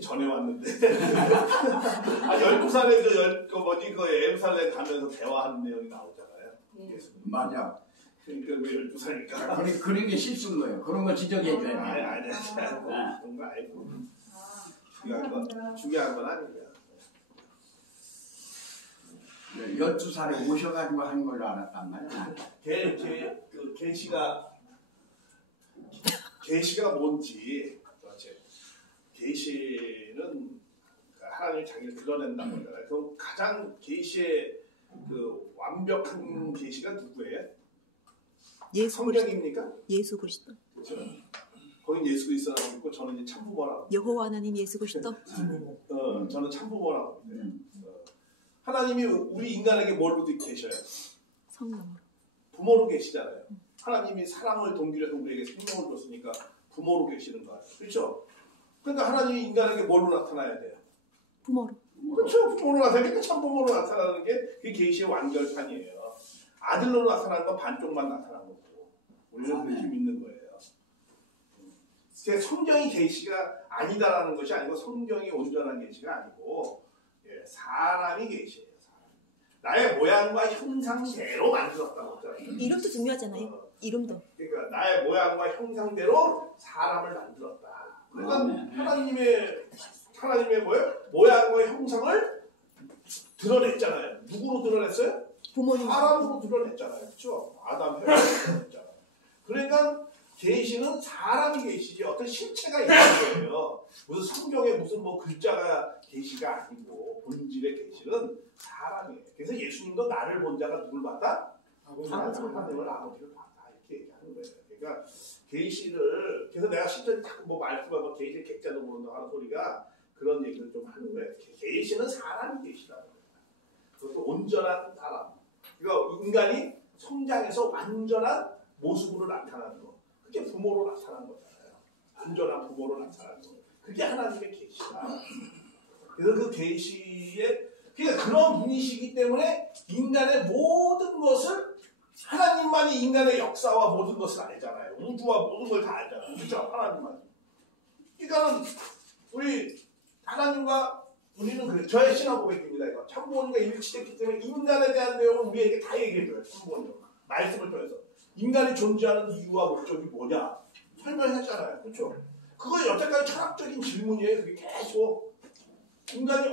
오기 전에 왔는데. 12살에 그 예루살렘 가면서 대화하는 내용이 나오잖아요. 맞아. 그러니까 왜 12살일까? 그런 게 실수인 거예요. 그런 거 지적해줘야 돼. 아니. 그런 거 아니고. 중요한 건 아니고요. 12살에 오셔가지고 한 걸로 알았단 말이야. 계시가 뭔지, 그렇지. 계시는 하나님이 자기를 드러낸다는 거잖아요. 그럼 가장 계시의 그 완벽한 계시가 누구예요? 성경입니까? 예수 그리스도. 그렇죠. 거긴 예수 그리스도라고 있고 저는 이제 참부모라고. 여호와 하나님 예수 그리스도. 저는 참부모라고 합니다. 하나님이 우리 인간에게 뭘로 계셔요? 성령으로. 부모로 계시잖아요. 하나님이 사랑을 동기해서 우리에게 생명을 줬으니까 부모로 계시는 거예요. 그렇죠? 그러니까 하나님이 인간에게 뭘로 나타나야 돼요? 부모로. 그렇죠. 부모로 나타나니까 참부모로 나타나는 게 그게 계시의 완결판이에요. 아들로 나타나는 건 반쪽만 나타나는 거고 우리는 그렇게 믿는 거예요. 성경이 계시가 아니다라는 것이 아니고 성경이 온전한 계시가 아니고 사람이 계시예요. 나의 모양과 형상대로 만들었다고 하잖아요. 이름도 중요하잖아요. 이름도. 그러니까 나의 모양과 형상대로 사람을 만들었다. 그러니까 하나님의 뭐예요? 모양과 형상을 드러냈잖아요. 누구로 드러냈어요? 부모님. 사람으로 드러냈잖아요. 그렇죠? 아담 혜와로 드러냈잖아요. 그러니까 계시는 사람이 계시지 어떤 실체가 있는 거예요. 무슨 성경에 무슨 뭐 글자가 계시가 아니고 본질의 계시는 사람이에요. 그래서 예수님도 나를 본 자가 누굴 봤다? 하나님을 아버지를 봤다. 이렇게 얘기하는 거예요. 그러니까 계시를 그래서 내가 실제 자꾸 뭐 말씀하고 계시 객자도 모른다 하는 소리가 그런 얘기를 좀 하는 거예요. 계시는 사람이 계시라는 거예요. 그것도 온전한 사람. 그러니까 인간이 성장해서 완전한 모습으로 나타나는 거. 그게 부모로 나타나는 거잖아요. 온전한 부모로 나타나는 거. 그게 하나님의 계시다. 그래서 그 계시에 그러니까 그런 분이시기 때문에 인간의 모든 것을 하나님만이 인간의 역사와 모든 것을 알잖아요. 우주와 모든 걸 다 알잖아요. 그렇죠? 하나님만. 그러니까는 우리 하나님과 우리는 그래. 저의 신앙 고백입니다. 이거 참부모님과 일치됐기 때문에 인간에 대한 내용을 우리에게 다 얘기해줘요. 참부모님 말씀을 통해서. 인간이 존재하는 이유와 목적이 뭐냐 설명했잖아요. 그렇죠? 그거 여태까지 철학적인 질문이에요. 그게 계속 인간이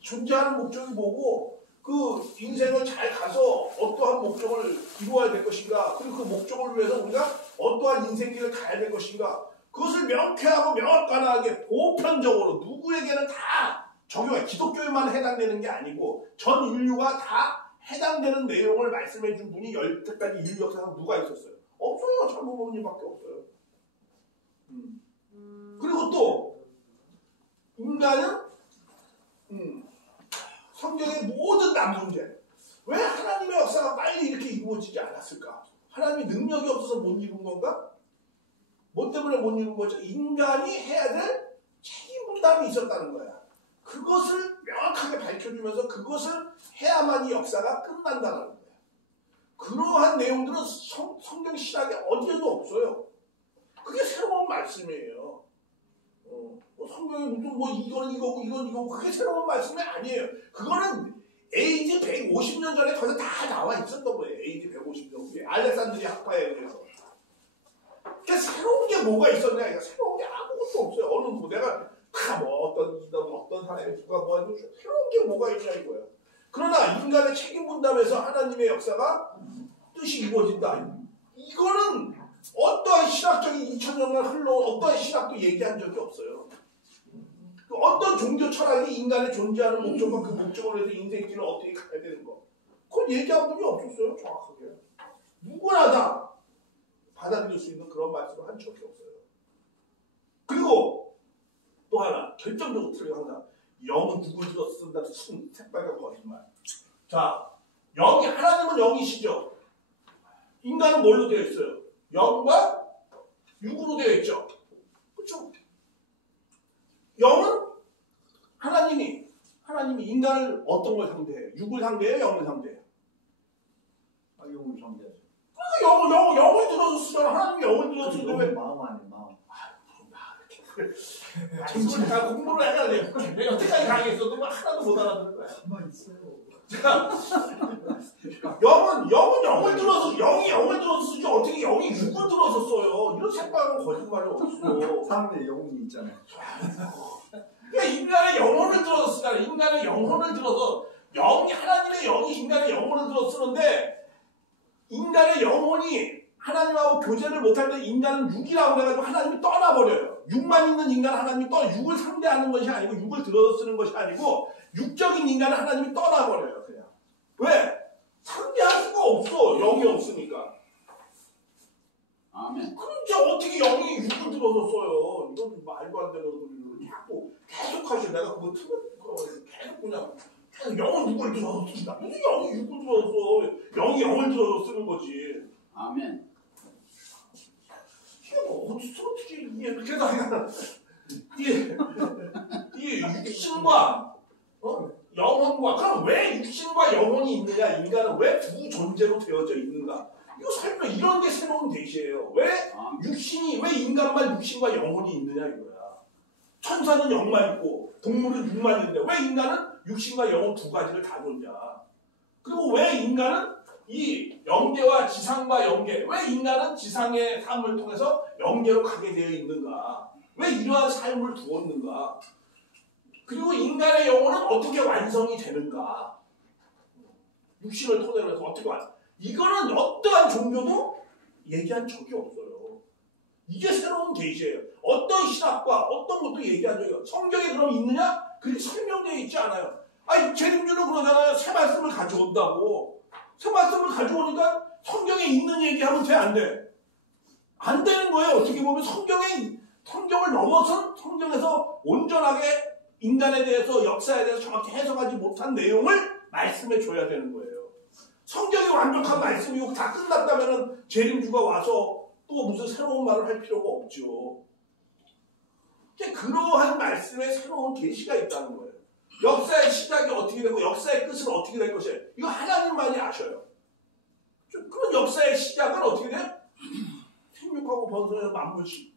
존재하는 목적이 뭐고 그 인생을 잘 가서 어떠한 목적을 이루어야 될 것인가 그리고 그 목적을 위해서 우리가 어떠한 인생길을 가야 될 것인가 그것을 명쾌하고 명확하게 보편적으로 누구에게는 다 적용해 기독교에만 해당되는 게 아니고 전 인류가 다 해당되는 내용을 말씀해 준 분이 여태까지 인류 역사상 누가 있었어요? 없어요. 참부모님밖에 없어요. 그리고 또 인간은 성경의 모든 남문제 왜 하나님의 역사가 빨리 이렇게 이루어지지 않았을까? 하나님이 능력이 없어서 못 이룬 건가? 뭐 때문에 못 이룬 거죠? 인간이 해야 될 책임 분담이 있었다는 거야. 그것을 명확하게 밝혀주면서 그것을 해야만 이 역사가 끝난다는 거야. 그러한 내용들은 성경 신학에 어디에도 없어요. 그게 새로운 말씀이에요. 성경에 무슨 뭐 이건 이거고 그게 새로운 말씀이 아니에요. 그거는 AD 150년 전에 거기서 다 나와 있었던 거예요. AD 150년 후에 알렉산드리아 학파에 의해서. 그러니까 새로운 게 뭐가 있었냐? 그러니까 새로운 게 아무것도 없어요. 어느 누구 내가 다 뭐 어떤 사람이 누가 뭐 하는 새로운 게 뭐가 있냐 이거예요. 그러나 인간의 책임 분담에서 하나님의 역사가 뜻이 이루어진다. 이거는 어떠한 신학적인 2000년간 흘러온 어떠한 신학도 얘기한 적이 없어요. 어떤 종교 철학이 인간의 존재하는 목적과 그 목적을 위해서 인생길을 어떻게 가야 되는 거 그걸 얘기한 분이 없었어요. 정확하게. 누구나 다 받아들일 수 있는 그런 말씀을 한 적이 없어요. 그리고 또 하나 결정적으로 틀려 항상 영은 누굴 들어 쓴다 새빨간 거짓말. 자, 영이 하나님은 영이시죠. 인간은 뭘로 되어 있어요? 영과 육으로 되어 있죠. 그렇죠? 영은 하나님이 인간을 어떤 걸 상대해요? 육을 상대해요? 영을 상대해요? 영을 상대해요. 영을 들어서 쓰잖아. 하나님이 영을 들어서 쓰는데 왜? 마음 아니에요. 마음. 무슨 나 이렇게 정말 다 공부를 해야 돼. 내가 여태까지 강의했어도 뭐 하나도 못 알아듣는 거야. 가만 있어요. 영은 영을 들어서 영이 영을 들어서 쓰지 어떻게 영이 육을 들어서 써요. 이런 색깔은 거짓말이 없어. 사람의 영혼이 있잖아요. 그러니까 인간의 영혼을 들어서 쓰잖아. 인간의 영혼을 들어서 하나님의 영이 인간의 영혼을 들어서 쓰는데 인간의 영혼이 하나님하고 교제를 못할 때 인간은 육이라고 해가지고 하나님이 떠나버려요. 육만 있는 인간 하나님이 육을 상대하는 것이 아니고 육을 들어서 쓰는 것이 아니고 육적인 인간은 하나님이 떠나버려요. 그냥. 왜? 상대할 수가 없어. 영이 없으니까. 아멘. 그런지 어떻게 영이 육을 들어서 써요. 이건 말도 안 되는 소리를 자꾸 계속 하시고 내가 그거 계속 그냥 영은 육을 들어서 쓴다. 무슨 영이 육을 들어서 써. 영이 영을 들어서 쓰는 거지. 아멘. 이게 뭐 어떻게 이해 그래서 내가 이 육신과 영혼과 그럼 왜 육신과 영혼이 있느냐 인간은 왜 두 존재로 되어져 있는가 이거 설명 이런 게 새로운 계시예요. 왜 육신이 왜 인간만 육신과 영혼이 있느냐 이거야. 천사는 영만 있고 동물은 육만 있는데 왜 인간은 육신과 영혼 두 가지를 다 줬냐. 그리고 왜 인간은 이 영계와 지상과 영계 왜 인간은 지상의 삶을 통해서 영계로 가게 되어 있는가. 왜 이러한 삶을 두었는가. 그리고 인간의 영혼은 어떻게 완성이 되는가. 육신을 토대로 해서 어떻게 이거는 어떠한 종교도 얘기한 적이 없어요. 이게 새로운 계시예요. 어떤 신학과 어떤 것도 얘기한 적이 없어요. 성경에 그럼 있느냐? 그게 설명되어 있지 않아요. 아니 재림주는 그러잖아요. 새 말씀을 가져온다고. 새 말씀을 가져오니까 성경에 있는 얘기하면 돼? 안 돼? 안 되는 거예요. 어떻게 보면 성경을 넘어선 성경에서 온전하게 인간에 대해서 역사에 대해서 정확히 해석하지 못한 내용을 말씀해 줘야 되는 거예요. 성경이 완벽한 말씀이고 다 끝났다면 재림주가 와서 또 무슨 새로운 말을 할 필요가 없죠. 그러한 말씀에 새로운 계시가 있다는 거예요. 역사의 시작이 어떻게 되고 역사의 끝은 어떻게 될 것이에요. 이거 하나님만이 아셔요. 그런 역사의 시작은 어떻게 돼요? 생육하고 번성해서 만물씩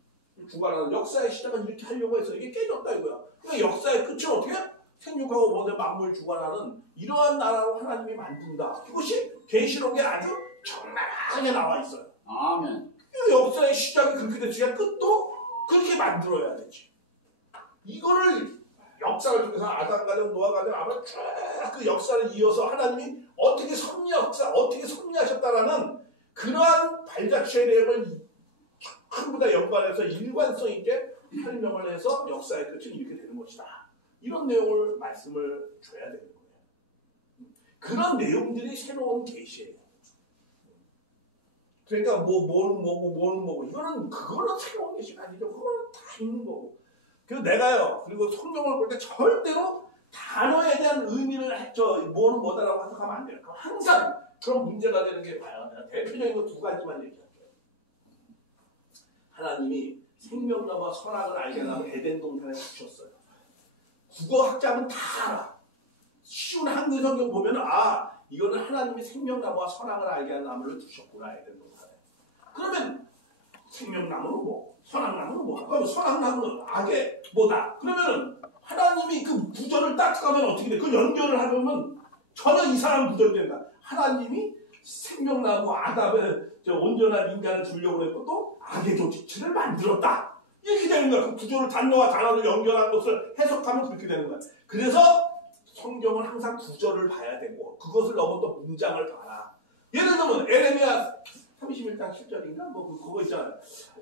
주관하는 역사의 시작은 이렇게 하려고 해서 이게 깨졌다 이거야. 그러니까 역사의 끝은 어떻게 해요? 생육하고 번성해 만물 주관하는 이러한 나라로 하나님이 만든다. 그것이 계시록에 아주 적나라하게 나와 있어요. 아멘. 역사의 시작이 그렇게 됐으니까 끝도 그렇게 만들어야 되지. 이거를 역사를 통해서 아담 가정, 노아 가정 아마 쭉 그 역사를 이어서 하나님이 어떻게 섭리하셨다라는 그러한 발자취의 내용을 전부 다 연관해서 일관성 있게 설명을 해서 역사의 끝은 이렇게 되는 것이다. 이런 내용을 말씀을 줘야 되는 거예요. 그런 내용들이 새로운 계시예요. 그러니까 뭐는 뭐고 그거는 새로운 계시가 아니죠. 그거는 다 있는 거고. 그리고 내가요. 그리고 성경을 볼 때 절대로 단어에 대한 의미를 뭐는 뭐다라고 해석하면 안 돼요. 항상 그런 문제가 되는 게 봐요. 대표적인 거 두 가지만 얘기할게요. 하나님이 생명나무와 선악을 알게 하라고 에덴 동산에 주셨어요. 국어학자는 다 알아. 쉬운 한글 성경 보면 이거는 하나님이 생명나무와 선악을 알게 하는 나무를 두셨구나 에덴 동산에. 그러면 생명나무는 뭐? 선악나무는 뭐야? 그럼 선악나무는 악의 뭐다? 그러면은 하나님이 그 구절을 딱 가면 어떻게 돼? 그 연결을 하면 전혀 이상한 구절이 된다. 하나님이 생명나무 아담의 온전한 인간을 주려고 했고 악의 조직체를 만들었다. 이렇게 되는 거야. 그 구절을 단어와 단어를 연결한 것을 해석하면 그렇게 되는 거야. 그래서 성경은 항상 구절을 봐야 되고 그것을 넘어 또 문장을 봐라. 예를 들면 에레미야 31장 7절인가? 그거 있잖아요.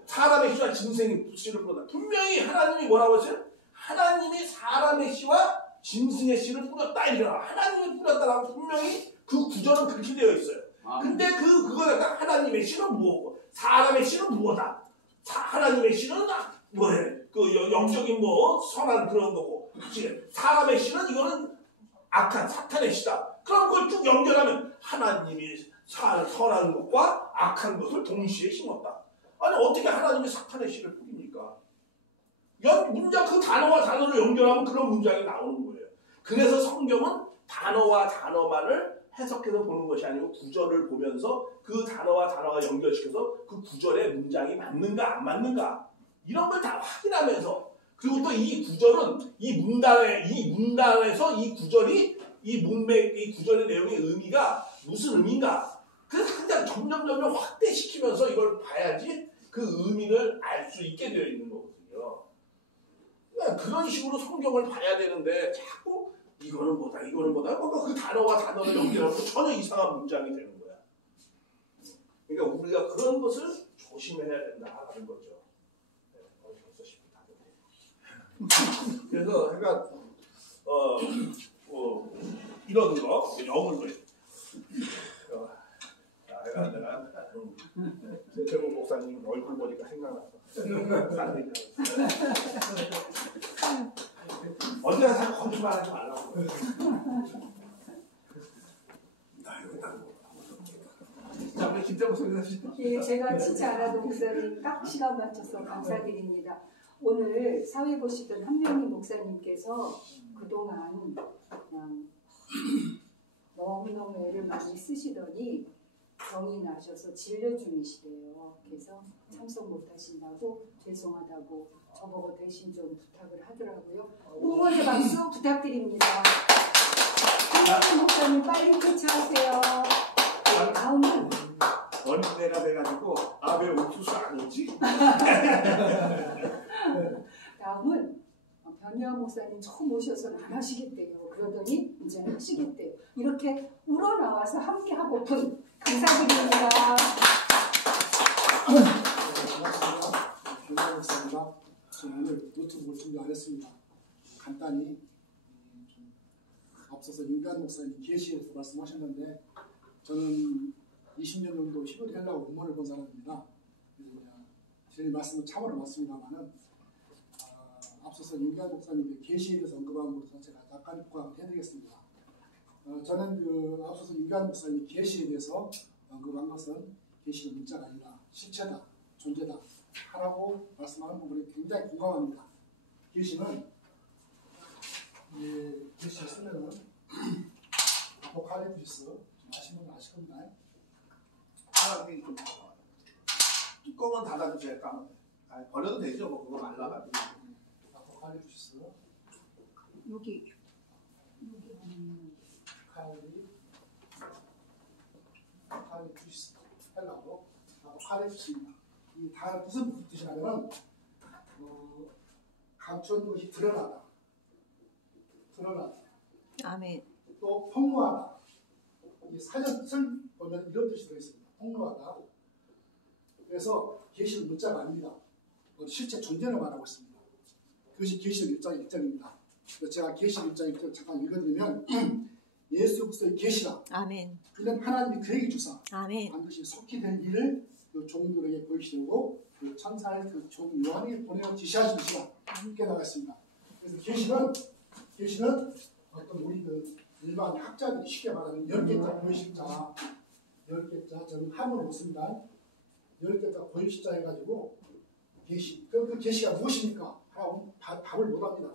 사람의 씨와 짐승의 씨를 뿌렸다. 분명히 하나님이 뭐라고 했어요? 하나님이 사람의 씨와 짐승의 씨를 뿌렸다. 이렇게 나와. 하나님이 뿌렸다라고 분명히 그 구절은 그렇게 되어 있어요. 근데 그거에 딱 하나님의 씨는 무엇고 사람의 씨는 무엇다. 하나님의 씨는 뭐해? 그 영적인 선한 그런 거고 사람의 씨는 이거는 악한 사탄의 씨다. 그럼 그걸 쭉 연결하면 하나님이 선한 것과 악한 것을 동시에 심었다. 아니 어떻게 하나님이 사탄의 씨를 뿌립니까? 문장 그 단어와 단어를 연결하면 그런 문장이 나오는 거예요. 그래서 성경은 단어와 단어만을 해석해서 보는 것이 아니고 구절을 보면서 그 단어와 단어가 연결시켜서 그 구절의 문장이 맞는가 안 맞는가 이런 걸 다 확인하면서 그리고 또 이 구절은 이 문단에서 이 구절이 이 문맥 이 구절의 내용의 의미가 무슨 의미인가 그래서 항상 점점 확대시키면서 이걸 봐야지 그 의미를 알 수 있게 되어 있는 거거든요. 그러니까 그런 식으로 성경을 봐야 되는데 자꾸 이거는 뭐다 그 단어와 단어를 연결하고 전혀 이상한 문장이 되는 거야. 그러니까 우리가 그런 것을 조심해야 된다는 거죠. 네, 벌써 10분 다 됐네. 그래서 그러니까 이런 거 영어로 내가 최태국 목사님 얼굴 보니까 생각났어. 언제나 자꾸 거짓말하지 말라고. 자, 우리 김태국 목사님. 예, 제가 진짜 알아도 목사님 딱 시간 맞춰서 감사드립니다. 오늘 사회 보시던 한명희 목사님께서 그동안 그냥 너무너무 애를 많이 쓰시더니 병이 나셔서 진료 중이시래요. 그래서 참석 못 하신다고 죄송하다고 저보고 대신 좀 부탁을 하더라고요. 응원의 박수 부탁드립니다. 한명희 목사님 빨리 교체하세요. 다음은 어린애가 돼가지고 왜 옥수수 안 오지? 다음은 변희아 목사님 처음 오셔서는 안 하시겠대요. 그러더니 이제는 하시겠대요. 이렇게 우러나와서 함께 하고픈 감사드립니다. 반갑습니다. 변희아 목사입니다. 저는 오늘 노트북을 준비 안 했습니다. 간단히 좀 앞서서 윤기환 목사님 계시에서 말씀하셨는데 저는 20년 정도 희부리 하려고 공무원을 본 사람입니다. 그래서 제 말씀은 참으로 맞습니다만은 앞서서 윤기환 목사님의 계시에 대해서 언급함으로써 제가 약간 부각을 해드리겠습니다. 저는 앞서서 윤기환 목사님의 계시에 대해서 언급한 것은 계시는 문자가 아니라 실체다, 존재다 하라고 말씀하는 부분에 굉장히 공감합니다. 계시는 계시를 쓰면은 아포칼립시스 아시는 분 아실 겁니다. 뚜껑은 닫아주세요. 버려도 되죠. 뭐 그거 말라가지고. 아포칼립시스 여기 칼립시스 헬라어로 아포칼립시스입니다. 이 단어 무슨 뜻이냐면은 감춘 것이 드러나다. 아멘. 또 폭로하다. 이 사전을 보면 이런 뜻이 들어있습니다. 폭로하다. 그래서 계시는 문자가 아닙니다. 실제 존재를 말하고 있습니다. 그것이 계시의 일장입니다. 제가 계시의 일장을 잠깐 읽어드리면 예수 그리스도의 계시라. 아멘. 그는 하나님이 그에게 주사 아멘. 반드시 속히 될 일을 그 종들에게 보이시려고 그 천사의 그 종 요한에게 보내어 지시하신 것이라 함께 나갔습니다. 그래서 계시는 어떤 우리 그 일반 학자들이 쉽게 말하는 10개자 보이십자 10개자 저는 함을 묻습니다. 10개자 보이십자 해가지고 계시 그 계시가 무엇입니까? 하고 답을 못합니다.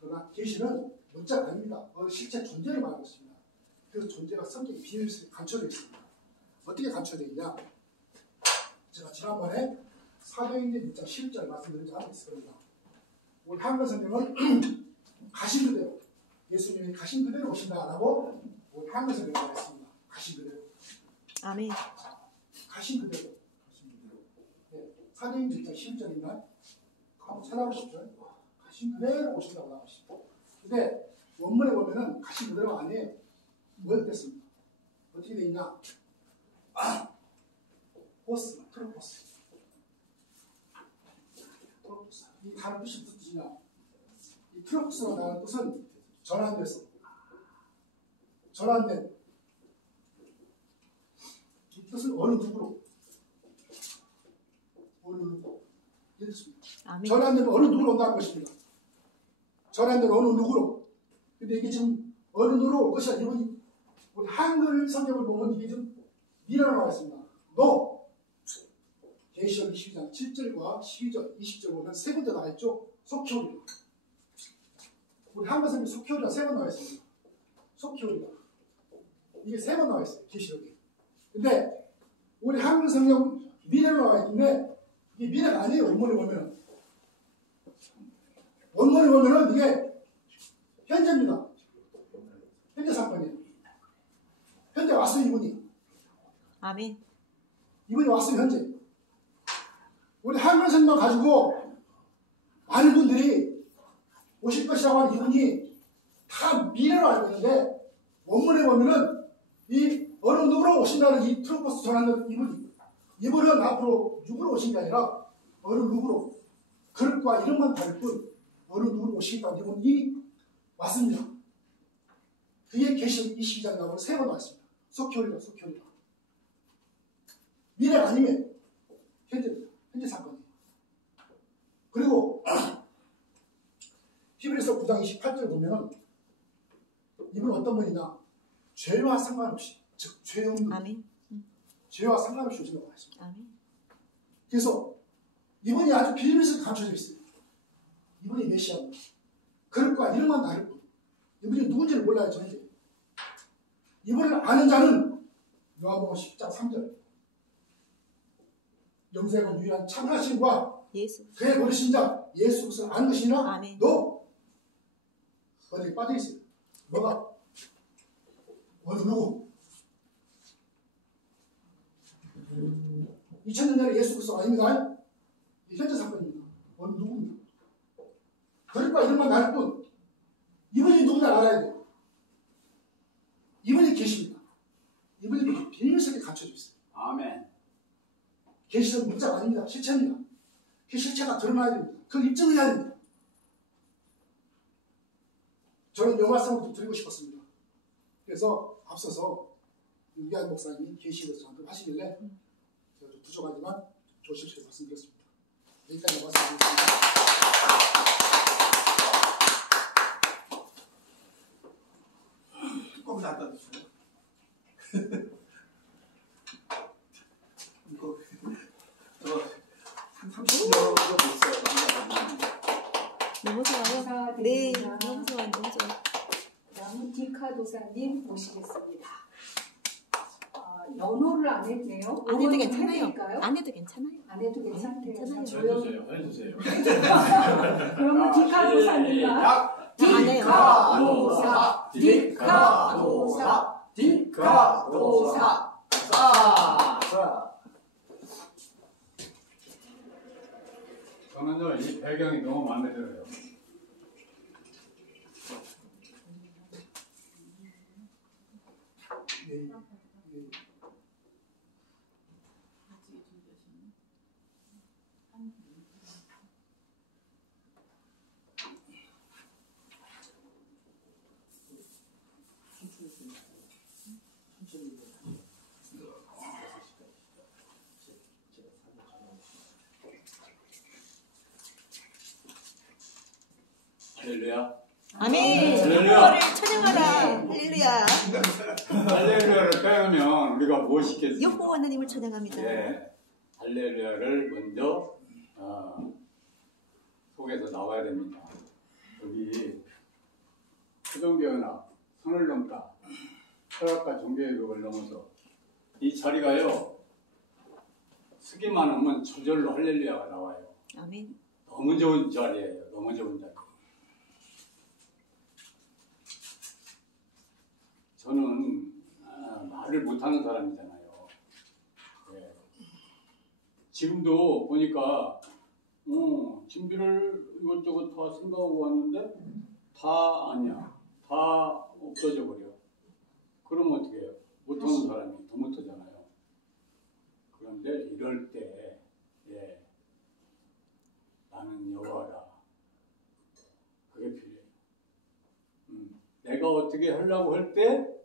그러나 계시는 문자가 아닙니다. 실제 존재를 말하고 있습니다. 그 존재가 성격이 비밀스럽게 감춰져 있습니다. 어떻게 감춰져 있냐? 제가 지난번에 사도행전 1장 11절 말씀드린 적이 있을 겁니다. 우리 한글 성경은 가신 그대로 예수님이 가신 그대로 오신다라고 우리 한글 성경에 말했습니다. 가신 그대로. 아멘. 가신 그대로. 네, 사도행전 1장 11절입니다. 한번 찾아보십시오. 가신 그대로 오신다고 나오십니다. 근데 원문에 보면은 가신 그대로가 아니에요. 뭐였겠습니까? 어떻게 되어 있냐? 호스, 트로포스. 이 단어 뜻이 무슨 뜻이냐? 이 트로포스라는 뜻은 전환돼서, 전환된. 이 뜻은 어느 누구로? 어느 누구? 이렇습니다. 전환되면 어느 누구로 온다는 것입니다. 전환되면 어느 누구로? 근데 이게 지금 어느 누구로 올 것이 아니고 우리 한글 성경을 보면 이게 좀 미래로 나와 있습니다. 너 계시록 22장 7절과 12절, 20절 보면 세 군데 나와 있죠. 속히오리라. 우리 한글 성경 속히오리라 세 번 나와 있습니다. 속히오리라. 이게 세 번 나와 있어요. 계시록이. 근데 우리 한글 성경 미래로 나와 있는데 이게 미래가 아니에요. 원문에 보면 원문에 보면은 이게 현재입니다. 현재 사건이에요. 현재 왔어요, 이분이. 아멘. 이분이 왔어요, 현재. 우리 한글선만 가지고 많은 분들이 오실 것이라고 하는 이분이 다 미래로 알고 있는데, 원문에 보면은 이 어느 누구로 오신다는 이 트로포스 전하는 이분은 앞으로 누구로 오신 게 아니라 어느 누구로, 그릇과 이름만 다를 뿐 어느 누구로 오시겠다는 이분이 왔습니다. 그의 계신 이 시기장에 나오면 3번 왔습니다. 속효리다, 속효리다. 미래가 아니면 현재 사건이에요. 그리고 히브리서 9장 28절 보면은 이분은 어떤 분이냐? 죄와 상관없이, 즉 죄 없는, 아멘. 죄와 상관없이 오신다고 하십니다. 아멘. 그래서 이분이 아주 비밀스럽게 감춰져 있어요. 이분이 메시아입니다. 그릇과 이름만 다를 뿐. 이분이 누군지를 몰라요, 저희들. 이분을 아는 자는 요한복음 10장 3절. 영생은 유일한 참하신과 예수. 그의 버리신 자 예수 그리스도를 아는 것이나 아멘. 너 어디에 빠져 있어요. 너가 어느 누구? 2000년 전에 예수 그리스도 아닙니다. 현재 사건입니다. 어느 누구입니다. 그릇과 이름만 다를 뿐 이분이 누군지 알아야 돼요. 이분이 계십니다. 이분이 비밀스럽게 갖춰져 있어요. 아멘. 계시는 문자가 아닙니다. 실체입니다. 그 실체가 드러나야 됩니다. 그걸 입증해야 됩니다. 저는 이 말씀을 드리고 싶었습니다. 그래서 앞서서 유기한 목사님이 계시에서 잠깐 하시길래 제가 좀 부족하지만 조심스럽게 말씀드렸습니다. 여기까지 말씀드리겠습니다. 뚜껑 닫아주세요. 이거 한 30년 정도 됐어요. 너무 좋아요. 감사드립니다. 네, 너무 좋아요. 너무 좋아요. 다음은 디카 도사님 모시겠습니다. 연호를 안 했네요. 안 해도 괜찮아요. 해드릴까요? 안 해도 괜찮아요. 안 해도 괜찮대요. 괜찮아요. 조용. 해주세요. 그러면 디카 도사님과 안 해요. 디카도사, 디카도사, 디카도사. 저는요, 이 배경이 너무 마음에 들어요. 할렐루야. 아멘. 할렐루야. 너를 찬양하라. 할렐루야. 할렐루야를 빼면 우리가 무엇이겠습니까? 여호와 하나님을 찬양합니다. 예, 할렐루야를 먼저 속에서 나와야 됩니다. 여기 초종교연합 선을 넘다 철학과 종교개혁을 넘어서 이 자리가요 쓰기만 하면 저절로 할렐루야가 나와요. 아멘. 너무 좋은 자리예요. 너무 좋은 자리. 저는 말을 못하는 사람이잖아요. 예. 지금도 보니까 준비를 이것저것 다 생각하고 왔는데 다 아니야. 다 없어져 버려. 그러면 어떻게 해요? 못하는 사람이 더 못하잖아요. 그런데 이럴 때 예, 나는 여호와라. 그게 필요해요. 내가 어떻게 하려고 할 때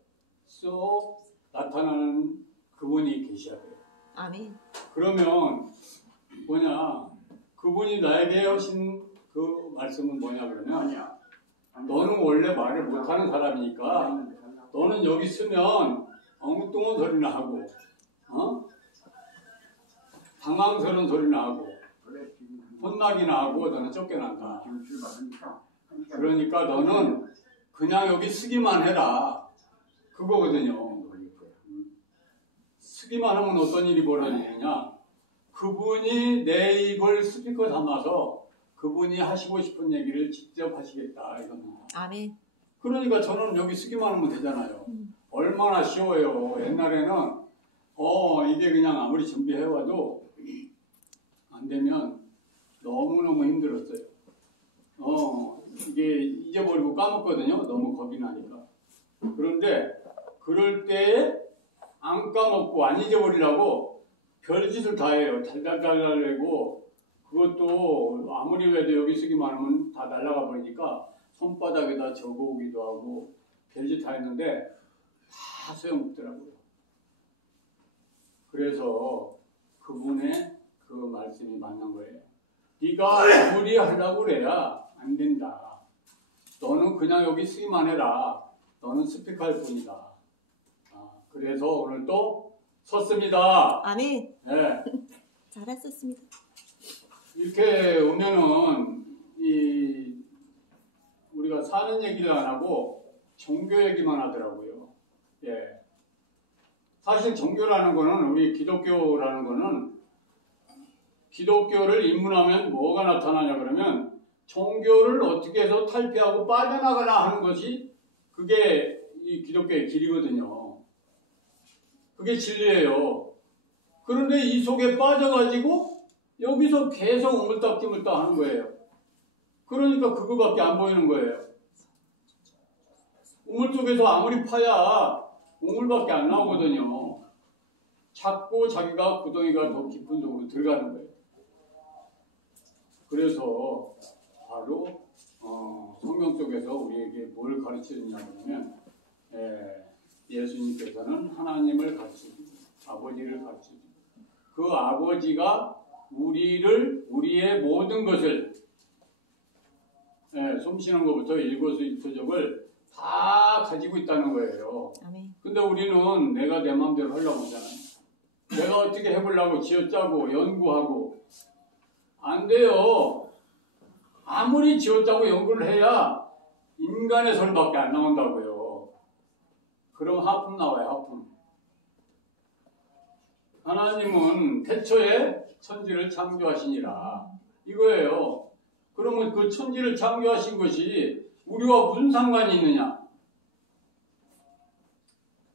쏙 나타나는 그분이 계셔야 돼요. 아멘. 그러면 뭐냐? 그분이 나에게 하신 그 말씀은 뭐냐 그러면 아니야. 너는 원래 말을 못하는 사람이니까 너는 여기 있으면 엉뚱한 소리나 하고 당황스러운 소리나 하고 혼나기나 하고 너는 쫓겨난다. 그러니까 너는 그냥 여기 쓰기만 해라. 그거거든요. 쓰기만 하면 어떤 일이 벌어지느냐? 그분이 내 입을 스피커 삼아서 그분이 하시고 싶은 얘기를 직접 하시겠다 이겁니다. 아멘. 그러니까 저는 여기 쓰기만 하면 되잖아요. 얼마나 쉬워요. 옛날에는 이게 그냥 아무리 준비해와도 안 되면 너무너무 힘들었어요. 이게 잊어버리고 까먹거든요. 너무 겁이 나니까. 그런데 그럴 때에 안 까먹고 안 잊어버리려고 별짓을 다 해요. 달달달달 내고 그것도 아무리 해도 여기 쓰기만 하면 다 날아가 버리니까 손바닥에다 적어오기도 하고 별짓 다 했는데 다 소용없더라고요. 그래서 그분의 그 말씀이 맞는 거예요. 네가 아무리 하려고 그래야 안 된다. 너는 그냥 여기 쓰기만 해라. 너는 스피커할 뿐이다. 그래서 오늘 또 섰습니다. 아멘. 네. 잘하셨습니다. 이렇게 오면은 우리가 사는 얘기를 안 하고 종교 얘기만 하더라고요. 예. 사실 종교라는 거는 우리 기독교라는 거는 기독교를 입문하면 뭐가 나타나냐 그러면 종교를 어떻게 해서 탈피하고 빠져나가나 하는 것이 그게 이 기독교의 길이거든요. 그게 진리예요. 그런데 이 속에 빠져가지고 여기서 계속 우물딱지물딱 하는 거예요. 그러니까 그거밖에 안 보이는 거예요. 우물 속에서 아무리 파야 우물밖에 안 나오거든요. 자꾸 자기가 구덩이가 더 깊은 쪽으로 들어가는 거예요. 그래서 바로 성경 속에서 우리에게 뭘 가르치느냐 하면 예수님께서는 하나님을 가르치고 아버지를 가르치고 그 아버지가 우리의 모든 것을 숨쉬는 것부터 일거수일투족을 다 가지고 있다는 거예요. 아멘. 근데 우리는 내가 내 마음대로 하려고 하잖아요. 내가 어떻게 해보려고 지어짜고 연구하고 안 돼요. 아무리 지어짜고 연구를 해야 인간의 소리밖에 안 나온다고요. 그럼 하품 나와요. 하품. 하나님은 태초에 천지를 창조하시니라 이거예요. 그러면 그 천지를 창조하신 것이 우리와 무슨 상관이 있느냐?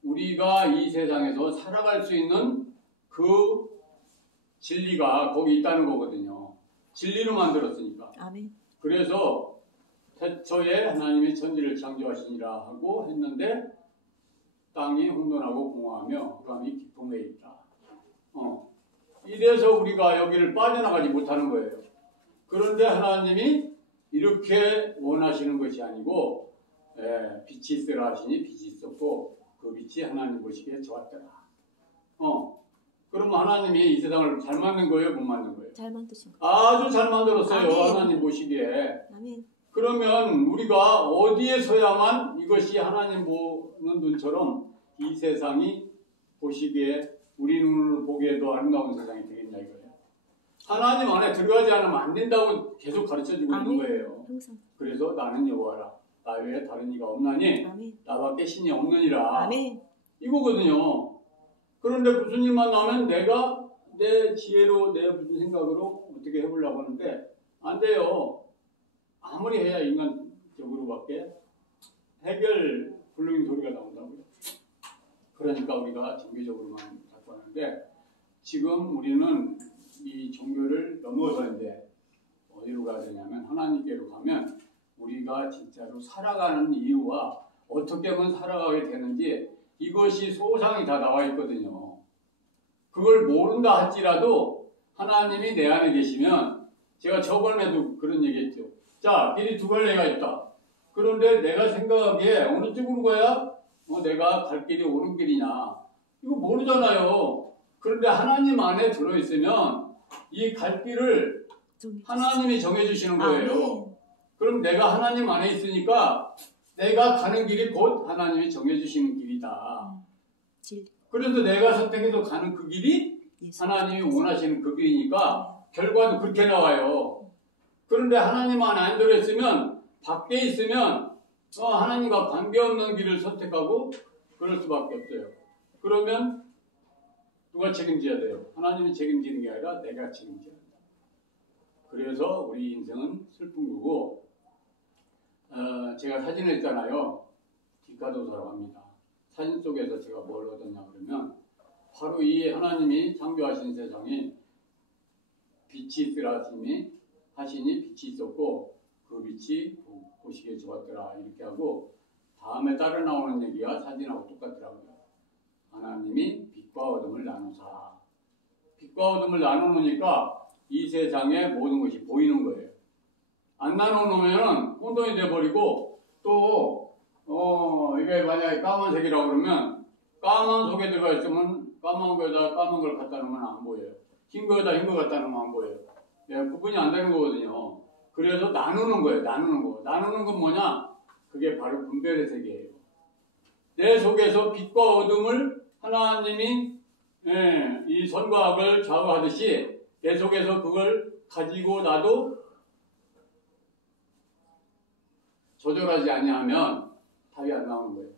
우리가 이 세상에서 살아갈 수 있는 그 진리가 거기 있다는 거거든요. 진리로 만들었으니까. 아멘. 그래서 태초에 하나님이 천지를 창조하시니라 하고 했는데 땅이 혼돈하고 공허하며 그함이 깊음에 있다. 이래서 우리가 여기를 빠져나가지 못하는 거예요. 그런데 하나님이 이렇게 원하시는 것이 아니고 빛이 있으라 하시니 빛이 있었고 그 빛이 하나님 보시기에 좋았더라. 그러면 하나님이 이 세상을 잘 만든 거예요? 못 만든 거예요? 잘 만드신 거. 아주 잘 만들었어요. 아멘. 하나님 보시기에. 아멘. 그러면 우리가 어디에 서야만 이것이 하나님 보는 눈처럼 이 세상이 보시기에 우리 눈으로 보기에도 아름다운 세상이 되겠냐 이거예요. 하나님 안에 들어가지 않으면 안 된다고 계속 가르쳐주고 있는 거예요. 항상. 그래서 나는 여호와라. 나 외에 다른 이가 없나니 아멘. 나밖에 신이 없느니라. 아멘. 이거거든요. 그런데 무슨 일만 나면 내가 내 지혜로 내 무슨 생각으로 어떻게 해보려고 하는데 안 돼요. 아무리 해야 인간적으로밖에 해결 불능인 소리가 나온다고요. 그러니까 우리가 종교적으로만 자꾸 하는데 지금 우리는 이 종교를 넘어서 이제 어디로 가야 되냐면 하나님께로 가면 우리가 진짜로 살아가는 이유와 어떻게 하면 살아가게 되는지 이것이 소상이 다 나와 있거든요. 그걸 모른다 할지라도 하나님이 내 안에 계시면 제가 저번에도 그런 얘기했죠. 자, 길이 두 갈래가 있다. 그런데 내가 생각하기에 어느 쪽으로 가야 내가 갈 길이 옳은 길이냐 이거 모르잖아요. 그런데 하나님 안에 들어있으면 이 갈 길을 하나님이 정해주시는 거예요. 아멘. 그럼 내가 하나님 안에 있으니까 내가 가는 길이 곧 하나님이 정해주시는 길이다. 진리. 그래서 내가 선택해서 가는 그 길이 예수. 하나님이 원하시는 그 길이니까 결과도 그렇게 나와요. 그런데 하나님 안에 안 들어있으면 밖에 있으면 하나님과 관계없는 길을 선택하고 그럴 수밖에 없어요. 그러면 누가 책임져야 돼요? 하나님이 책임지는 게 아니라 내가 책임져야 돼요. 그래서 우리 인생은 슬픈 거고, 제가 사진을 했잖아요. 기카도서라고 합니다. 사진 속에서 제가 뭘 얻었냐 그러면 바로 이 하나님이 창조하신 세상에 빛이 있으라 하시니 빛이 있었고 그 빛이 보시기에 좋았더라 이렇게 하고, 다음에 따라 나오는 얘기가 사진하고 똑같더라고요. 하나님이 빛과 어둠을 나누사. 빛과 어둠을 나누니까 이 세상의 모든 것이 보이는 거예요. 안 나눠놓으면 혼돈이 돼버리고, 또 이게 만약에 까만색이라고 그러면 까만 속에 들어가 있으면 까만 거에다 까만 걸 갖다 놓으면 안 보여요. 흰 거에다 흰 거 갖다 놓으면 안 보여요. 예, 구분이 안 되는 거거든요. 그래서 나누는 거예요. 나누는 거. 나누는 건 뭐냐? 그게 바로 분별의 세계예요. 내 속에서 빛과 어둠을 하나님이 이 선과 악을 좌우하듯이 내 속에서 그걸 가지고 나도 조절하지 아니하면 답이 안 나오는 거예요.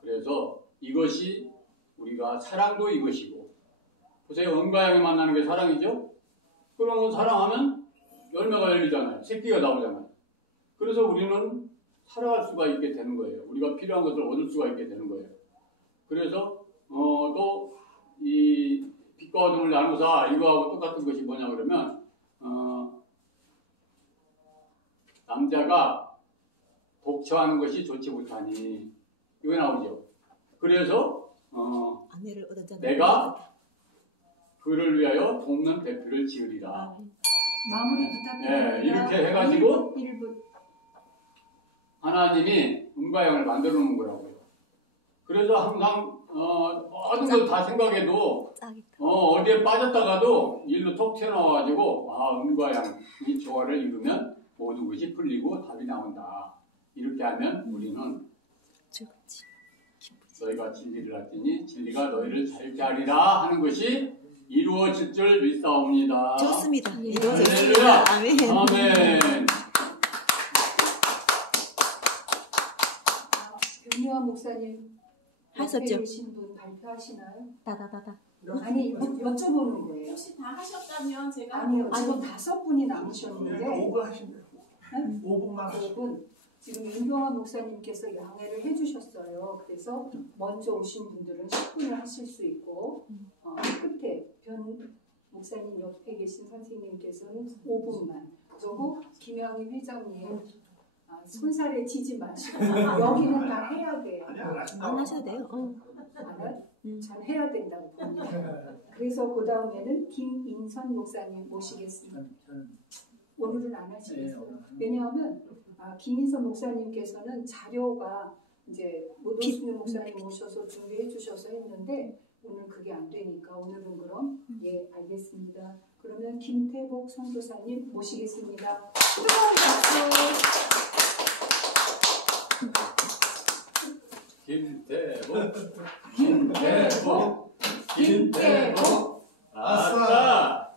그래서 이것이 우리가 사랑도 이것이고, 보세요. 음과 양이 만나는 게 사랑이죠? 그러면 사랑하면 열매가 열리잖아요. 새끼가 나오잖아요. 그래서 우리는 살아갈 수가 있게 되는 거예요. 우리가 필요한 것을 얻을 수가 있게 되는 거예요. 그래서 또 이 빛과 어둠을 나누사 이거하고 똑같은 것이 뭐냐 그러면 남자가 독처하는 것이 좋지 못하니 이거 나오죠. 그래서 아내를 얻었잖아요. 내가 그를 위하여 돕는 대표를 지으리라. 마무리 부탁드립니다. 네, 이렇게 해가지고 1분. 하나님이 음과 양을 만들어 놓은 거라고요. 그래서 항상 모든 걸 다 생각해도 어디에 빠졌다가도 일로 톡 튀어나와가지고 음과 양이 조화를 이루면 모든 것이 풀리고 답이 나온다. 이렇게 하면 우리는 즐겁지. 기쁘지. 너희가 진리를 알지니 진리가 너희를 자유케 하리라 하는 것이 이루어질 줄 믿사옵니다. 좋습니다. 예. 이루어졌습니다. 아멘. 아멘. 변희환 목사님 하셨죠? 옆에 계신 분 발표하시나요? 다다다다. 아니 여쭤보는 거예요. 혹시 다 하셨다면 제가 아니요, 지금 5분이 남으셨는데 5분 하시면 돼요. 5분만 하시면 5분 지금 윤경환 목사님께서 양해를 해주셨어요. 그래서 먼저 오신 분들은 10분을 하실 수 있고 끝에 변 목사님 옆에 계신 선생님께서는 5분만, 그리고 김영희 회장님 손살에 치지 마시고 여기는 다 해야 돼요. 안 하셔도 돼요. 안 해요? 전 해야 된다고 봅니다. 그래서 그 다음에는 김인선 목사님 모시겠습니다. 오늘은 안 하시겠어요? 왜냐하면 김인선 목사님께서는 자료가 이제 모도수님 목사님 모셔서 준비해 주셔서 했는데 오늘 그게 안 되니까 오늘은 그럼 알겠습니다. 그러면 김태복 선교사님 모시겠습니다. 뜨거운 박수. 김태복 아싸.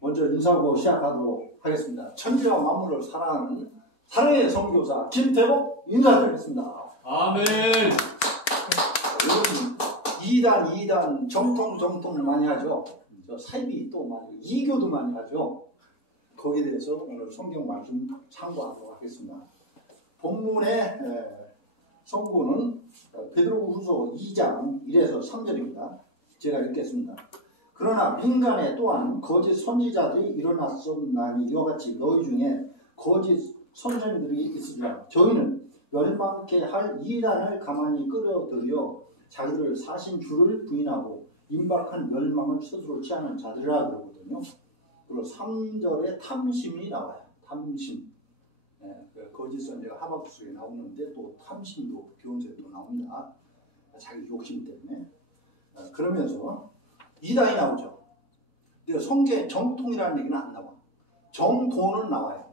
먼저 인사하고 시작하도록 하겠습니다. 천지와 만물을 사랑하는 사랑의 선교사 김태복 인사드리겠습니다. 아멘. 여러분 2단 정통 많이 하죠. 사이비 또 많이 이교도 많이 하죠. 거기에 대해서 오늘 성경 말씀 참고하도록 하겠습니다. 본문의 성구는 베드로후서 2장 1에서 3절입니다. 제가 읽겠습니다. 그러나 민간에 또한 거짓 선지자들이 일어났었나니 이와 같이 너희 중에 거짓 선생들이 있으리라. 저희는 멸망케 할 이단을 가만히 끌어들여 자기들 사신 주를 부인하고 임박한 멸망을 스스로 취하는 자들이라 그러거든요. 그리고 3절에 탐심이 나와요. 탐심. 거짓 선지가 하박국에 나오는데 또 탐심도 비온세에 또 나옵니다. 자기 욕심 때문에. 그러면서 이단이 나오죠. 근데 성경에 정통이라는 얘기는 안 나와. 정도는 나와요.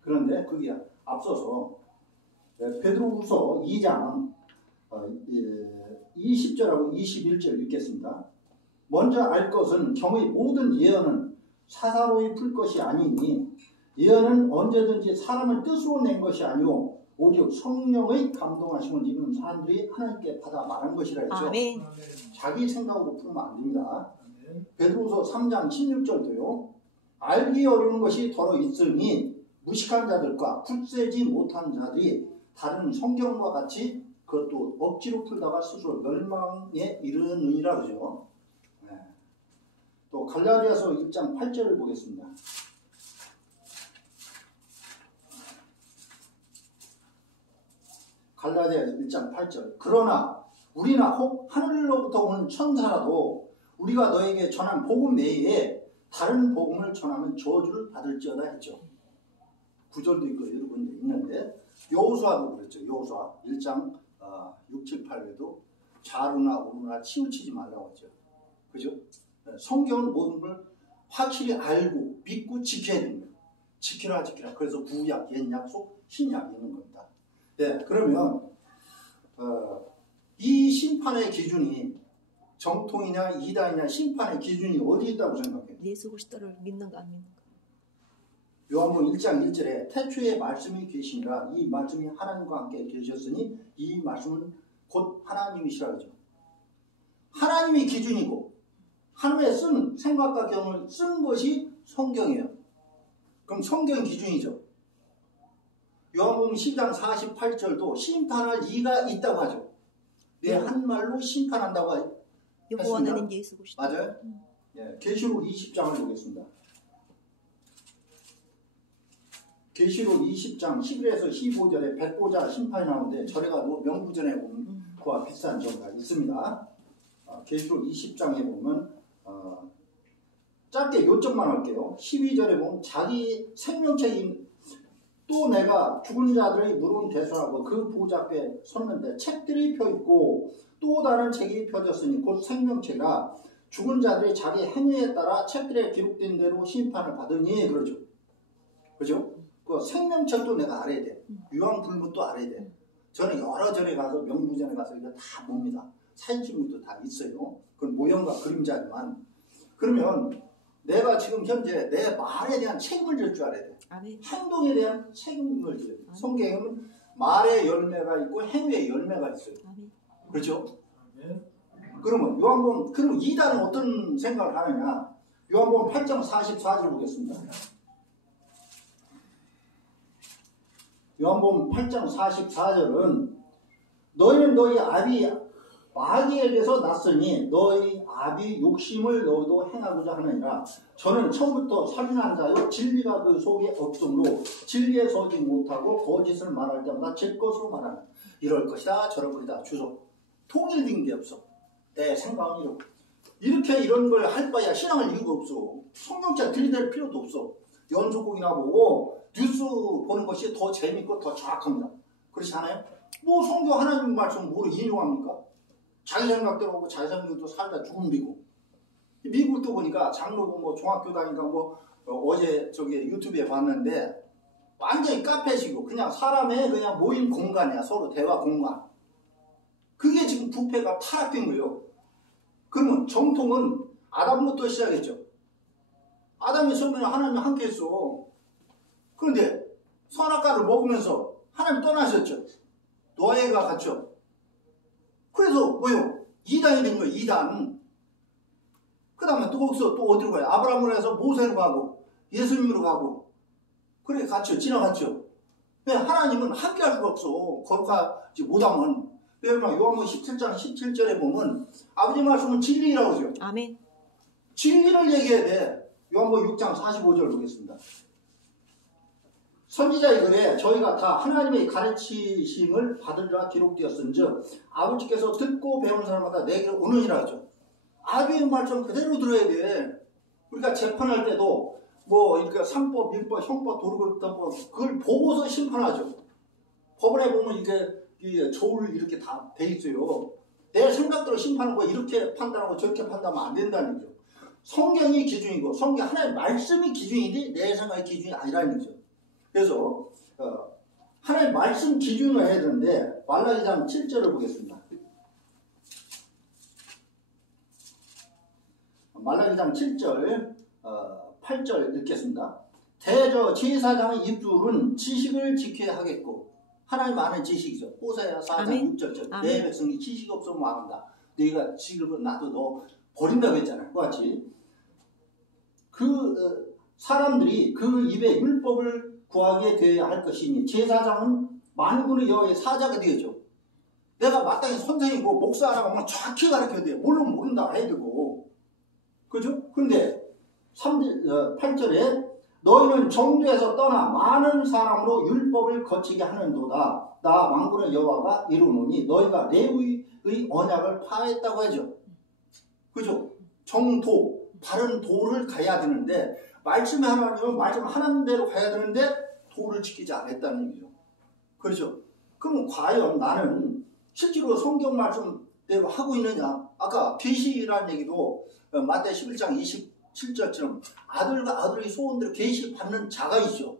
그런데 그게 앞서서 베드로후서 2장 20절하고 21절 읽겠습니다. 먼저 알 것은 경의 모든 예언은 사사로이 풀 것이 아니니 예언은 언제든지 사람을 뜻으로 낸 것이 아니오 오직 성령의 감동하심을 입은 사람들이 하나님께 받아 말한 것이라 했죠. 아멘. 자기 생각으로 풀면 안 됩니다. 베드로서 3장 16절도요. 알기 어려운 것이 더러 있으니 무식한 자들과 굳세지 못한 자들이 다른 성경과 같이 그것도 억지로 풀다가 스스로 멸망에 이르느니라 그러죠. 네. 또 갈라디아서 1장 8절을 보겠습니다. 갈라디아 1장 8절. 그러나 우리나 혹 하늘로부터 온 천사라도 우리가 너에게 전한 복음 외에 다른 복음을 전하면 저주를 받을지어다 했죠. 구절도 있고 여러 군데 있는데 여호수아도 그랬죠. 여호수아 1장 6, 7, 8에도 좌루나 우루나 치우치지 말라고 했죠. 그죠? 성경은 모든 걸 확실히 알고 믿고 지켜야 됩니다. 지키라. 그래서 구약, 옛약, 신약이 있는 겁니다. 네, 그러면 이 심판의 기준이 정통이냐 이단이냐 심판의 기준이 어디 있다고 생각해요? 예수 그리스도를 믿는가 안 믿는가. 요한복음 1장 1절에 태초에 말씀이 계시니라 이 말씀이 하나님과 함께 계셨으니 이 말씀은 곧 하나님이시라 그러죠. 하나님이 기준이고 하나님의 쓴 생각과 경험을 쓴 것이 성경이에요. 그럼 성경이 기준이죠. 요한복음 10장 48절도 심판할 이가 있다고 하죠. 내 한 말로 심판한다고 하죠. 여호와는 예수 그리스도. 맞아요? 예, 계시록 20장을 보겠습니다. 계시록 20장 11에서 15절에 백보자 심판이 나오는데 절에 가도 명부전에 보면 그와 비슷한 정가 있습니다. 계시록 20장에 보면 짧게 요점만 할게요. 12절에 보면 자기 생명책인 또 내가 죽은 자들의 물은 대수하고 그 보좌 앞에 섰는데 책들이 펴있고 또 다른 책이 펴졌으니 곧 생명책이라 죽은 자들이 자기 행위에 따라 책들에 기록된 대로 심판을 받으니 그러죠. 그죠? 그 생명책도 내가 알아야 돼. 유황불문도 알아야 돼. 저는 여러 절에 가서 명부전에 가서 이거 다 봅니다. 사진 찍은 것도 다 있어요. 그건 모형과 그림자지만 그러면 내가 지금 현재 내 말에 대한 책임을 질 줄 알아야 돼. 아멘. 행동에 대한 책임을 져야 돼. 성경에는 말의 열매가 있고 행위의 열매가 있어요. 아멘. 그렇죠? 그러면 요한복음 그럼 이단은 어떤 생각을 하느냐? 요한복음 8장 44절 보겠습니다. 요한복음 8장 44절은 너희는 너희 아비 마귀에게서 났으니 너희 아비 욕심을 너희도 행하고자 하느니라. 저는 처음부터 선인한 자요 진리가 그 속에 없으므로 진리에 서지 못하고 거짓을 말할 때마다 제 것으로 말하는 이럴 것이다 저럴 것이다 주소 통일된 게 없어. 내 생각은 이렇게 이런 걸 할 바야 신앙을 이유가 없어. 성경책 들이댈 필요도 없어. 연속곡이나 보고 뉴스 보는 것이 더 재밌고 더 정확합니다. 그렇지 않아요? 뭐 성경 하나님 말씀 뭐로 인용합니까? 자기 생각대로 하고 자기 생각대로 살다 죽은 미국. 미국도 보니까 장로고 뭐 종합교 다니까 뭐 어제 저기 유튜브에 봤는데 완전히 카페식이고 그냥 사람의 그냥 모임 공간이야. 서로 대화 공간. 그게 지금 부패가 타락된 거예요. 그러면 정통은 아담부터 시작했죠. 아담이 처음에는 하나님이 함께 했어. 그런데 선악과를 먹으면서 하나님 떠나셨죠. 노아가 갔죠. 그래서 뭐요? 이단이 된 거예요. 이단. 그 다음에 또 거기서 또 어디로 가요? 아브라함으로 해서 모세로 가고 예수님으로 가고 그래 갔죠. 지나갔죠. 왜 하나님은 함께 할 수가 없어. 거기까지 못하면. 왜냐면 요한복음 17장 17절에 보면 아버지 말씀은 진리라고 하죠. 아멘. 진리를 얘기해야 돼. 요한복음 6장 45절 보겠습니다. 선지자의 글에 저희가 다 하나님의 가르치심을 받으리라 기록되었은즉 아버지께서 듣고 배운 사람마다 내게로 오느니라 하죠. 아버지의 말씀 그대로 들어야 돼. 우리가 재판할 때도 뭐 이렇게 상법, 민법, 형법, 도덕법 그걸 보고서 심판하죠. 법원에 보면 이게 조를 이렇게 다 돼 있어요. 내 생각대로 심판하는 거 이렇게 판단하고 저렇게 판단하면 안 된다는 거죠. 성경이 기준이고 성경 하나님의 말씀이 기준인데 내 생각의 기준이 아니라는 거죠. 그래서 하나님의 말씀 기준을 해야 되는데 말라기장 7절을 보겠습니다. 말라기장 7절 8절 읽겠습니다. 대저 제사장의 입술은 지식을 지켜야 하겠고 하나님 아는 지식이죠. 호세아 4장 아멘. 6절 아멘. 내 백성이 지식이 없으면 망한다. 너희가 지식을 나도 너 버린다고 했잖아요. 그같이 사람들이 그 입에 율법을 구하게 되어야 할 것이니 제사장은 만군의 여호와의 사자가 되어죠. 내가 마땅히 선생이고 목사라고 하면 정확히 가르쳐야 돼요. 물론 모른다 해야 되고. 그죠? 그런데 8절에 너희는 정죄에서 떠나 많은 사람으로 율법을 거치게 하는도다. 나 만군의 여호와가 이루노니 너희가 레위의 언약을 파했다고 하죠. 그죠? 정도, 바른 도를 가야 되는데 말씀이 하나님은 말씀 하나님대로 가야 되는데 도를 지키지 않았다는 얘기죠. 그렇죠? 그럼 과연 나는 실제로 성경 말씀대로 하고 있느냐? 아까 계시라는 얘기도 마태 11장 27절처럼 아들과 아들의 소원대로 계시 받는 자가 있죠.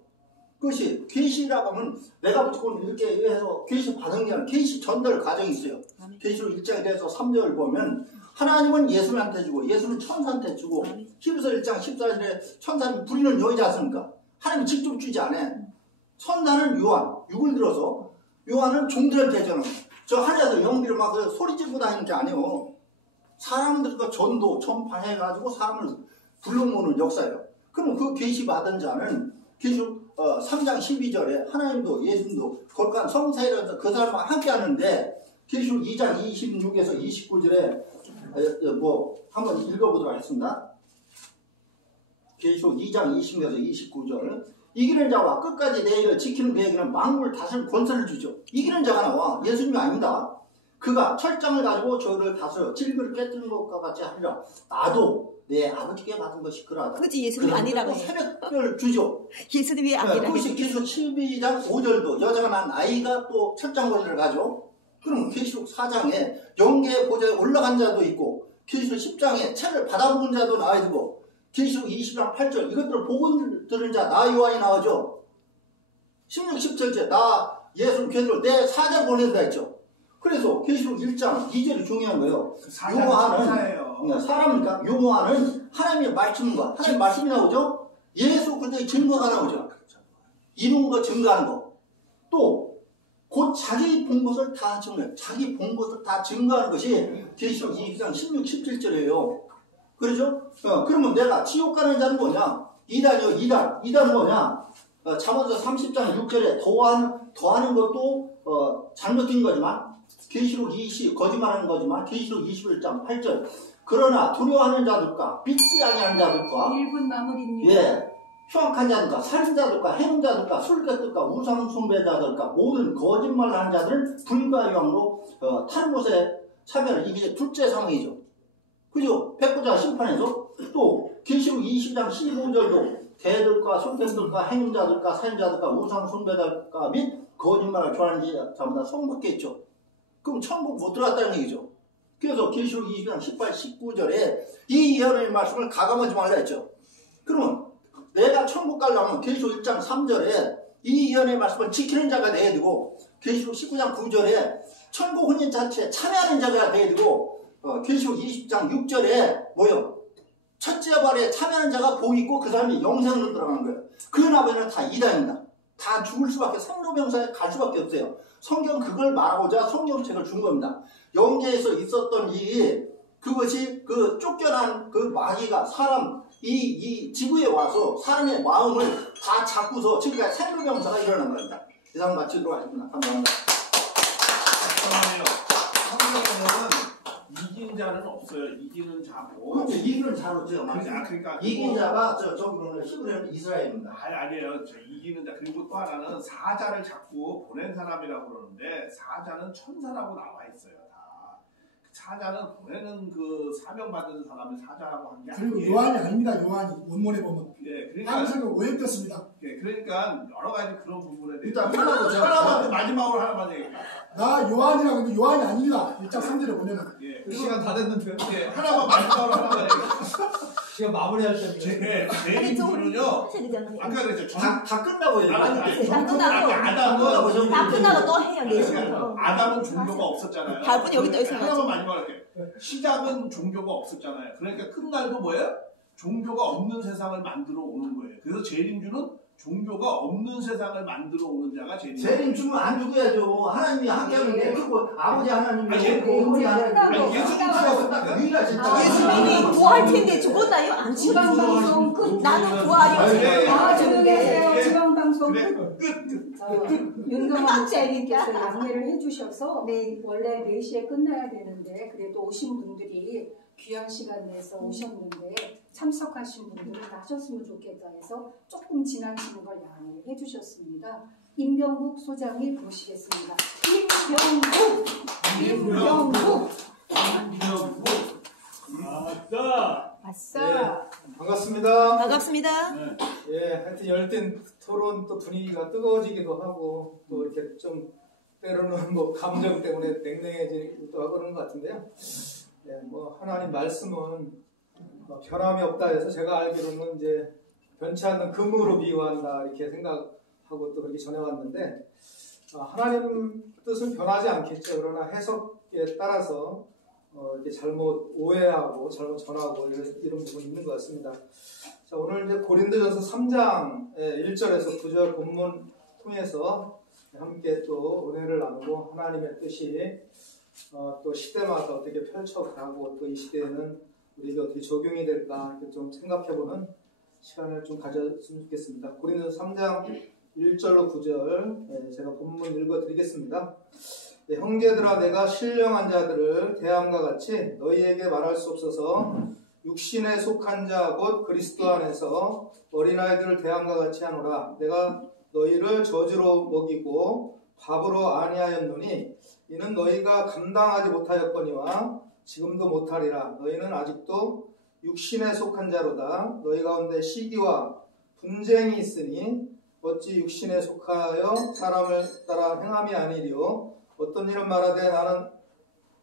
그것이 계시라고 하면 내가 무조건 이렇게 해서 계시 받은 게 아니라 계시 전달 과정이 있어요. 계시록 1장에 대해서 3절을 보면 하나님은 예수한테 주고 예수는 천사한테 주고 히브리서 1장 14절에 천사는 부리는 여의지 않습니까? 하나님이 직접 주지 않아. 천사는 요한, 6을 들어서 요한은 종들한테 주는 거예요. 저 하늘에서 영들이 막 소리 지르고 다니는 게 아니에요. 사람들과 전도, 전파해가지고 사람을 불러모으는 역사예요. 그럼 그 계시 받은 자는 계시록 3장 12절에 하나님도 예수님도 거룩한 성사이라서 그 사람과 함께 하는데 계시록 2장 26에서 29절에 한번 읽어보도록 하겠습니다. 계시록 2장 20에서 29절 이기는 자와 끝까지 내 일을 지키는 그에게는 만국을 다스릴 권세를 주죠. 이기는 자가 나와 예수님이 아닙니다. 그가 철장을 가지고 저희를 다스려 질그를 깨뜨리는 것과 같이 하리라. 나도 내 아버지께 받은 것이 그러하다. 그렇지 예수님이 아니라고 해. 새벽별 주죠. 예수님이 아니라고. 그것이 계시록 12장 5절도 여자가 난 아이가 또 철장 권세를 가죠. 그럼 계시록 4장에 영계의 보좌에 올라간 자도 있고 계시록 10장에 책을 받아먹은 자도 나와야 되고 계시록 20장 8절 이것들을 복음 들은 자 나 요한이 나오죠. 16, 17절 나 예수를 괴도로 내 사자 보낸다 했죠. 그래서 계시록 1장 2절이 중요한 거예요. 요한은 사람이니까 요한은 하나님의 말씀과 하나님의 말씀이 나오죠. 예수 그때의 증거가 나오죠. 이룬 거 증거하는 거. 또 곧 자기 본 것을 다 증거해요. 자기 본 것을 다 증거하는 것이 계시록 2장 16, 17절이에요. 그렇죠? 그러면 내가 지옥 가는 자는 뭐냐? 이단이요, 이단. 이단은 뭐냐? 잠언서 30장 6절에 더하는 것도 잘못된 거지만 계시록 20 거짓말하는 거지만 계시록 21장 8절 그러나 두려워하는 자들과 믿지 아니하는 자들과 1분 마무리입니다. 예, 흉악한 자들과 살인자들과 해문자들과 술객들과 우상숭배자들과 모든 거짓말하는 자들은 불과 영으로 타는 곳에 차별을 이게 둘째 상황이죠. 그죠? 백부자 심판에서 또 계시록 20장 15절도 개들과 술객들과 해문자들과 살인자들과 우상숭배자들과 및 거짓말을 좋아하는 자마다 성받겠죠. 그럼 천국 못 들어갔다는 얘기죠. 그래서 계시록 20장 18, 19절에 이 예언의 말씀을 가감하지 말라 했죠. 그러면 내가 천국 가려면 계시록 1장 3절에 이 예언의 말씀을 지키는 자가 돼야 되고 계시록 19장 9절에 천국 혼인 자체에 참여하는 자가 돼야 되고 계시록 20장 6절에 뭐요? 첫째 발에 참여하는 자가 복이 있고 그 사람이 영생으로 들어가는 거예요. 그 나머지는 다 이단입니다. 다 죽을 수밖에 생로병사에 갈 수밖에 없어요. 성경 그걸 말하고자 성경책을 준 겁니다. 영계에서 있었던 일이 그것이 그 쫓겨난 그 마귀가 사람 이 지구에 와서 사람의 마음을 다 잡고서 지금까지 생로병사가 일어난 겁니다. 이상 마치도록 하겠습니다. 감사합니다. 성경에는 이긴 자는 없어요. 이기는 자고. 그렇죠. 이기는 자로죠. 그러니까 이긴 자가 저기로는 히브리는 이스라엘입니다. 아니에요. 저 이기는 자. 그리고 또 하나는 사자를 잡고 보낸 사람이라고 그러는데 사자는 천사라고 나와 있어요. 다. 사자는 보내는 그 사명 받은 사람을 사자라고 한 게 아니에요. 그리고 요한이 아닙니다. 요한이 원문에 보면 예, 그러니까 항상 오해됐습니다. 예, 그러니까 여러 가지 그런 부분에 대해서 일단 끝나고 하나만 마지막으로 하나만 얘기할게요. 나 요한이라고 하는데 요한이 아닙니다. 1장 3절에 보면은 예, 시간 다 됐는데. 예, 하나만 마지막으로 하나만 얘기할게요. 시간 마무리할 때문에. 제임스는요. 하셔야 되잖아요. 아까 그랬죠. 다 끝나고 해요. 다 끝나고 아담은 다 끝나고 또 해요. 4시부터. 아담은 종교가 없었잖아요. 발분이 여기 떠 있어가지고. 하나만 마지막으로 할게요. 시작은 종교가 없었잖아요. 그러니까 끝날도 뭐예요? 종교가 없는 세상을 만들어 오는 거예요. 그래서 재림주는 종교가 없는 세상을 만들어 오는 자가 죄인이에요. 죄인 죽으면 안 죽어야죠. 하나님이 하게 하는데 그거 아버지 하나님이 어머니 하나님이 예수님 죽었다. 유일하신 예수님이 부활할 텐데 죽었나요? 안 지방 죽었지. 방송 끝. 나는 부활이지. 조용히 하세요. 네. 지방 방송 그래, 끝. 윤경아 목사님께서 양해를 해주셔서 네. 원래 4시에 끝나야 되는데 그래도 오신 분들이 귀한 시간 내서 오셨는데 참석하신 분들은 다 하셨으면 좋겠다 해서 조금 지나치는 걸 양해를 해주셨습니다. 임병국 소장이 모시겠습니다. 임병국. 아싸. 반갑습니다. 반갑습니다. 예, 하여튼 열띤 토론 또 분위기가 뜨거워지기도 하고 또 이렇게 좀 때로는 뭐 감정 때문에 냉랭해지기도 하고 그런 것 같은데요. 예, 뭐 하나님 말씀은 변함이 없다 해서 제가 알기로는 이제 변치 않는 금으로 비유한다 이렇게 생각하고 또 그렇게 전해왔는데 하나님 뜻은 변하지 않겠죠. 그러나 해석에 따라서 이렇게 잘못 오해하고 잘못 전하고 이런 부분이 있는 것 같습니다. 자, 오늘 이제 고린도전서 3장 1절에서 9절 본문 통해서 함께 또 은혜를 나누고 하나님의 뜻이 또 시대마다 어떻게 펼쳐가고 또 이 시대에는 우리가 어떻게 적용이 될까 이렇게 좀 생각해보는 시간을 좀 가졌으면 좋겠습니다. 고린도전서 3장 1절로 9절 제가 본문 읽어드리겠습니다. 네, 형제들아 내가 신령한 자들을 대함과 같이 너희에게 말할 수 없어서 육신에 속한 자 곧 그리스도 안에서 어린아이들을 대함과 같이 하노라. 내가 너희를 저주로 먹이고 밥으로 아니하였노니 이는 너희가 감당하지 못하였거니와 지금도 못하리라. 너희는 아직도 육신에 속한 자로다. 너희 가운데 시기와 분쟁이 있으니 어찌 육신에 속하여 사람을 따라 행함이 아니리요. 어떤 이는 말하되 나는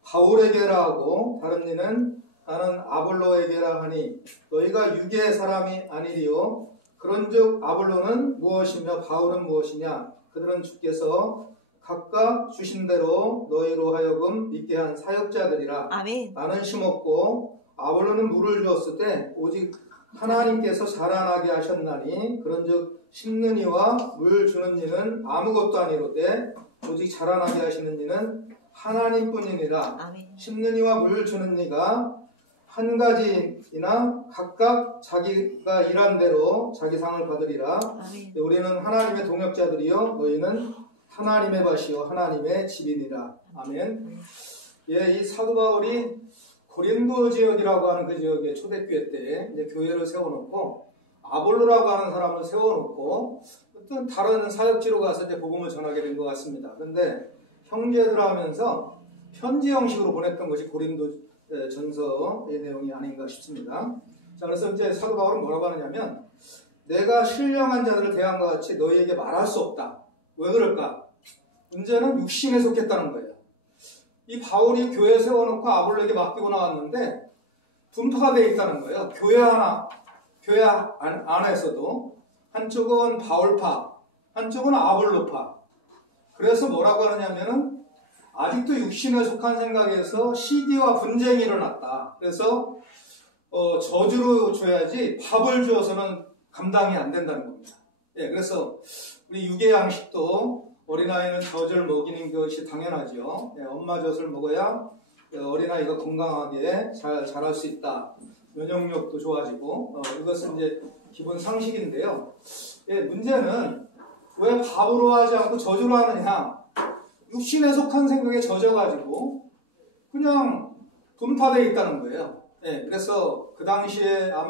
바울에게라 하고 다른 이는 나는 아볼로에게라 하니 너희가 육의 사람이 아니리요. 그런즉 아볼로는 무엇이며 바울은 무엇이냐. 그들은 주께서 각각 주신 대로 너희로 하여금 믿게 한 사역자들이라. 아멘. 나는 심었고 아볼로는 물을 주었을 때 오직 하나님께서 자라나게 하셨나니 그런즉 심는 이와 물 주는 이는 아무것도 아니로되 오직 자라나게 하시는 이는 하나님뿐이니라. 아멘. 심는 이와 물 주는 이가 한 가지이나 각각 자기가 일한 대로 자기 상을 받으리라. 아멘. 우리는 하나님의 동역자들이요 너희는 하나님의 밭이요 하나님의 집이니라. 아멘. 예, 이 사도 바울이 고린도 지역이라고 하는 그 지역의 초대교회 때 이제 교회를 세워놓고 아볼로라고 하는 사람을 세워놓고 어떤 다른 사역지로 가서 이제 복음을 전하게 된 것 같습니다. 그런데 형제들 하면서 편지 형식으로 보냈던 것이 고린도 전서의 내용이 아닌가 싶습니다. 자, 그래서 이제 사도 바울은 뭐라고 하느냐면 내가 신령한 자들을 대함과 같이 너희에게 말할 수 없다. 왜 그럴까? 문제는 육신에 속했다는 거예요. 이 바울이 교회 세워놓고 아볼로에게 맡기고 나왔는데 분파가 되어 있다는 거예요. 교회 안에서도 한쪽은 바울파, 한쪽은 아볼로파. 그래서 뭐라고 하느냐면은 아직도 육신에 속한 생각에서 시기와 분쟁이 일어났다. 그래서 저주로 줘야지 밥을 주어서는 감당이 안 된다는 겁니다. 예, 그래서 우리 육의 양식도 어린아이는 젖을 먹이는 것이 당연하죠. 예, 엄마 젖을 먹어야 어린아이가 건강하게 잘 자랄 수 있다. 면역력도 좋아지고 이것은 이제 기본 상식인데요. 예, 문제는 왜 밥으로 하지 않고 젖으로 하느냐? 육신에 속한 생각에 젖어가지고 그냥 분파되어 있다는 거예요. 예, 그래서 그 당시에 아마